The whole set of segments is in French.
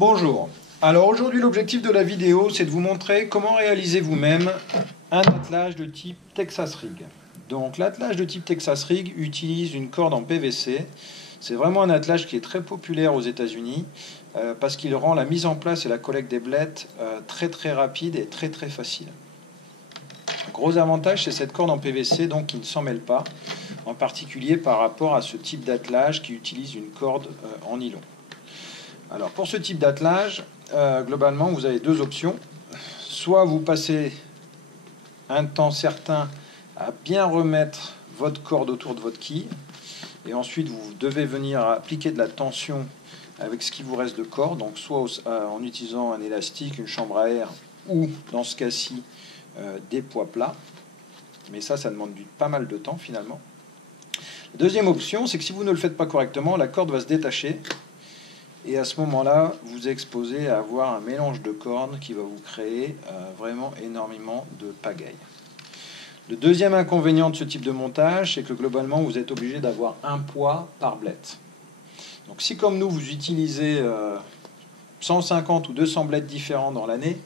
Bonjour. Alors aujourd'hui l'objectif de la vidéo c'est de vous montrer comment réaliser vous-même un attelage de type Texas Rig. Donc l'attelage de type Texas Rig utilise une corde en PVC. C'est vraiment un attelage qui est très populaire aux États-Unis parce qu'il rend la mise en place et la collecte des blettes très rapide et très facile. Gros avantage c'est cette corde en PVC donc qui ne s'en mêle pas, en particulier par rapport à ce type d'attelage qui utilise une corde en nylon. Alors pour ce type d'attelage, globalement vous avez deux options. Soit vous passez un temps certain à bien remettre votre corde autour de votre quille, et ensuite vous devez venir appliquer de la tension avec ce qui vous reste de corde, donc soit en utilisant un élastique, une chambre à air, ou dans ce cas-ci des poids plats, mais ça demande pas mal de temps finalement. La deuxième option, c'est que si vous ne le faites pas correctement, la corde va se détacher, et à ce moment-là, vous êtes exposé à avoir un mélange de cordes qui va vous créer vraiment énormément de pagaille. Le deuxième inconvénient de ce type de montage, c'est que globalement, vous êtes obligé d'avoir un poids par blette. Donc si comme nous, vous utilisez 150 ou 200 blettes différents dans l'année,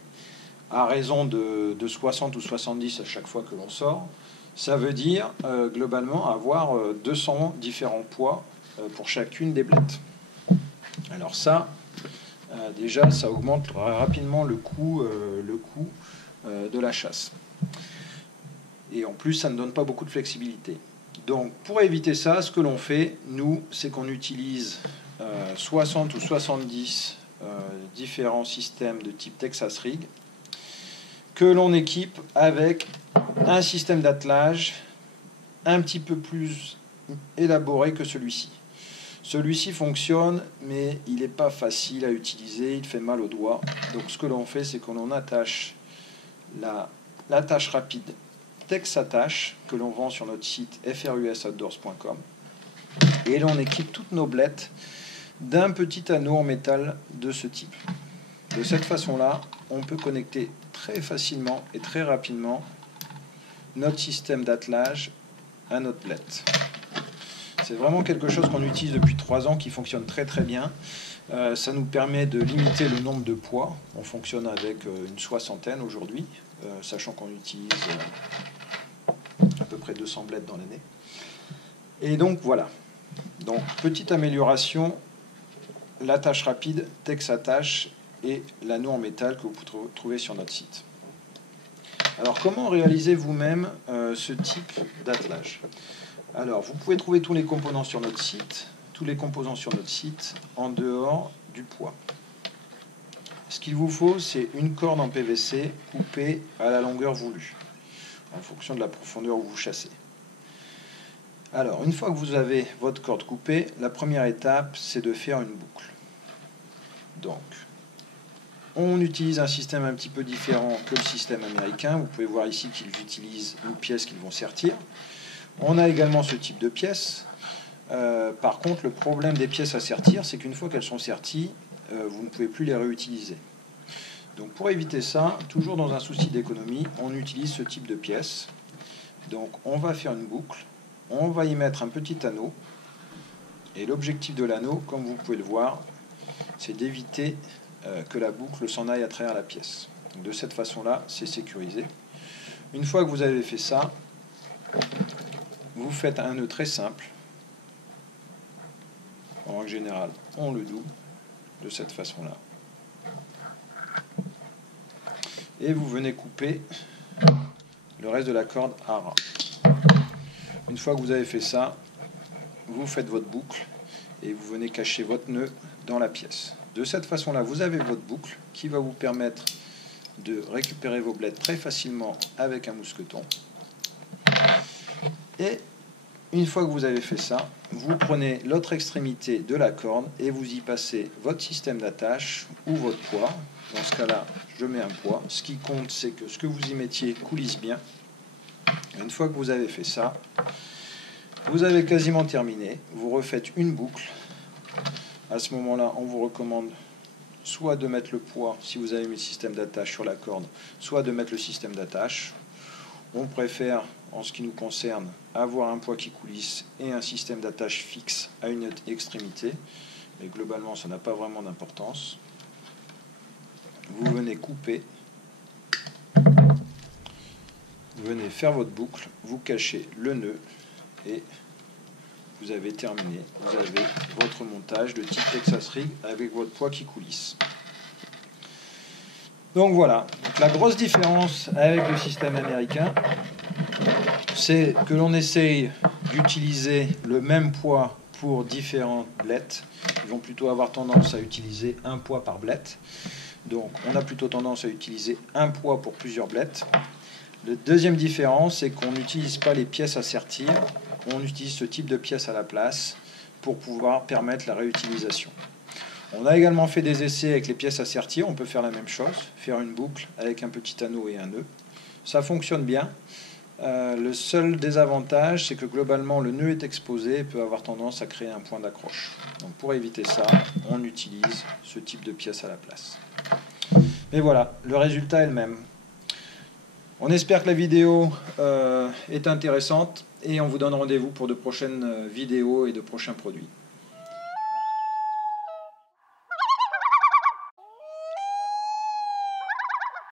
à raison de 60 ou 70 à chaque fois que l'on sort, ça veut dire globalement avoir 200 différents poids pour chacune des blettes. Alors ça, déjà, ça augmente rapidement le coût de la chasse. Et en plus, ça ne donne pas beaucoup de flexibilité. Donc, pour éviter ça, ce que l'on fait, nous, c'est qu'on utilise 60 ou 70 différents systèmes de type Texas Rig que l'on équipe avec un système d'attelage un petit peu plus élaboré que celui-ci. Celui-ci fonctionne, mais il n'est pas facile à utiliser, il fait mal aux doigts. Donc ce que l'on fait, c'est qu'on attache l'attache rapide Texattache, que l'on vend sur notre site frusoutdoors.com, et l'on équipe toutes nos blettes d'un petit anneau en métal de ce type. De cette façon-là, on peut connecter très facilement et très rapidement notre système d'attelage à notre blette. C'est vraiment quelque chose qu'on utilise depuis 3 ans, qui fonctionne très bien. Ça nous permet de limiter le nombre de poids. On fonctionne avec une soixantaine aujourd'hui, sachant qu'on utilise à peu près 200 blettes dans l'année. Et donc voilà. Donc petite amélioration, l'attache rapide, Texattache et l'anneau en métal que vous pouvez trouver sur notre site. Alors comment réaliser vous-même ce type d'attelage ? Alors, vous pouvez trouver tous les composants sur notre site, en dehors du poids. Ce qu'il vous faut, c'est une corde en PVC coupée à la longueur voulue, en fonction de la profondeur où vous chassez. Alors, une fois que vous avez votre corde coupée, la première étape, c'est de faire une boucle. Donc, on utilise un système un petit peu différent que le système américain. Vous pouvez voir ici qu'ils utilisent une pièce qu'ils vont sertir. On a également ce type de pièces. Par contre, le problème des pièces à sertir, c'est qu'une fois qu'elles sont serties, vous ne pouvez plus les réutiliser. Donc pour éviter ça, toujours dans un souci d'économie, on utilise ce type de pièces. Donc on va faire une boucle, on va y mettre un petit anneau, et l'objectif de l'anneau, comme vous pouvez le voir, c'est d'éviter que la boucle s'en aille à travers la pièce. Donc de cette façon-là, c'est sécurisé. Une fois que vous avez fait ça, vous faites un nœud très simple. En règle générale, on le double de cette façon-là. Et vous venez couper le reste de la corde à ras. Une fois que vous avez fait ça, vous faites votre boucle et vous venez cacher votre nœud dans la pièce. De cette façon-là, vous avez votre boucle qui va vous permettre de récupérer vos blettes très facilement avec un mousqueton. Et une fois que vous avez fait ça, vous prenez l'autre extrémité de la corde et vous y passez votre système d'attache ou votre poids. Dans ce cas-là, je mets un poids. Ce qui compte, c'est que ce que vous y mettiez coulisse bien. Une fois que vous avez fait ça, vous avez quasiment terminé. Vous refaites une boucle. À ce moment-là, on vous recommande soit de mettre le poids, si vous avez mis le système d'attache sur la corde, soit de mettre le système d'attache. On préfère, en ce qui nous concerne, avoir un poids qui coulisse et un système d'attache fixe à une extrémité. Mais globalement, ça n'a pas vraiment d'importance. vous venez couper, vous venez faire votre boucle, vous cachez le nœud et vous avez terminé. Vous avez votre montage de type Texas Rig avec votre poids qui coulisse. Donc voilà, donc, la grosse différence avec le système américain, c'est que l'on essaye d'utiliser le même poids pour différentes blettes. Ils vont plutôt avoir tendance à utiliser un poids par blette. Donc on a plutôt tendance à utiliser un poids pour plusieurs blettes. La deuxième différence, c'est qu'on n'utilise pas les pièces à sertir, on utilise ce type de pièces à la place pour pouvoir permettre la réutilisation. On a également fait des essais avec les pièces à sertir, on peut faire la même chose, faire une boucle avec un petit anneau et un nœud. Ça fonctionne bien. Le seul désavantage, c'est que globalement le nœud est exposé et peut avoir tendance à créer un point d'accroche. Donc pour éviter ça, on utilise ce type de pièce à la place. Mais voilà, le résultat est le même. On espère que la vidéo est intéressante et on vous donne rendez-vous pour de prochaines vidéos et de prochains produits.